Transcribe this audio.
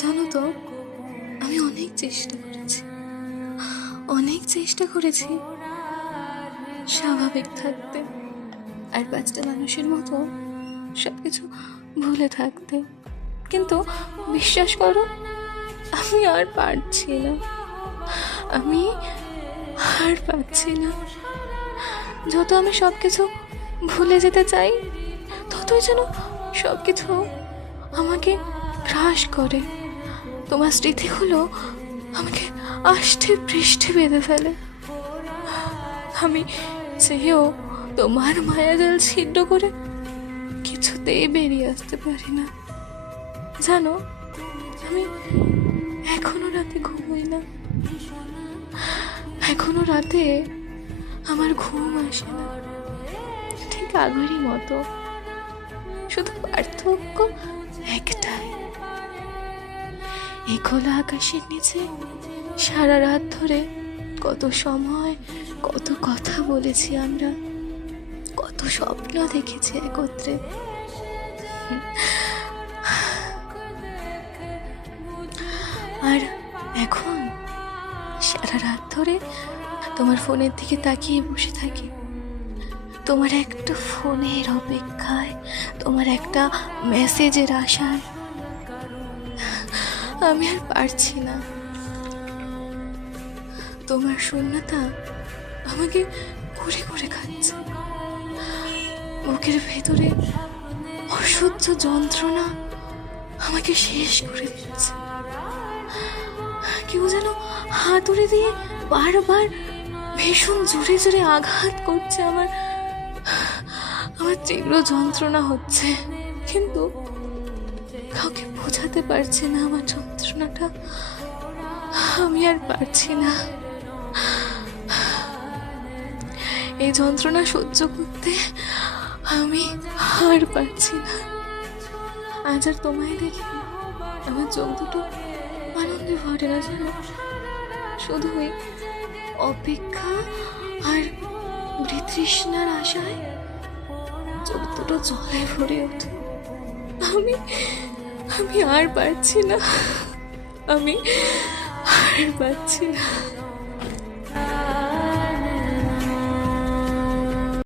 জানো তো, আমি অনেক চেষ্টা করেছি স্বাভাবিক থাকতে, আর পাঁচটা মানুষের মতো সবকিছু ভুলে থাকতে, কিন্তু বিশ্বাস করো, আমি আর পারছি না। আমি আর পারছি না। যত আমি সবকিছু ভুলে যেতে চাই, ততই যেন সবকিছু আমাকে গ্রাস করে। তোমার স্মৃতিগুলো আমাকে আষ্টে পৃষ্ঠে বেঁধে ফেলে। আমি চেয়েও তোমার মায়াজাল ছিদ্র করে কিছুতেই বেরিয়ে আসতে পারি না। জানো, আমি এখনো রাতে ঘুমোই না। এখনো রাতে আমার ঘুম আসে না, ঠিক আগেরই মতো। শুধু পার্থক্য একটাই, এই খোলা আকাশের নিচে সারা রাত ধরে কত সময়, কত কথা বলেছি আমরা, কত স্বপ্ন দেখেছি একত্রে। আর এখন সারা রাত ধরে তোমার ফোনের দিকে তাকিয়ে বসে থাকি, তোমার একটা ফোনের অপেক্ষায়, তোমার একটা মেসেজের আশায়। আমি আর পারছি না। তোমার শূন্যতা আমাকে কুরে কুরে খাচ্ছে। বুকের ভেতরে অসহ্য যন্ত্রণা আমাকে শেষ করে দিচ্ছে। কেউ যেন হাতুড়ি দিয়ে বারবার ভীষণ জোরে জোরে আঘাত করছে। আমার তীব্র যন্ত্রণা হচ্ছে, কিন্তু কাউকে বোঝাতে পারছি না আমার যন্ত্রণাটা। আমি আর পারছি না এই যন্ত্রণা সহ্য করতে। আমি আর পারছি না। আজ আর তোমায় দেখি আমার চোখ দুটো আনন্দে ভরে না, জানো। শুধু ওই অপেক্ষা আর তৃষ্ণার আশায় চোখ দুটো জলে ভরে ওঠে। আমি আর পারছি না। আমি আর পারছি না।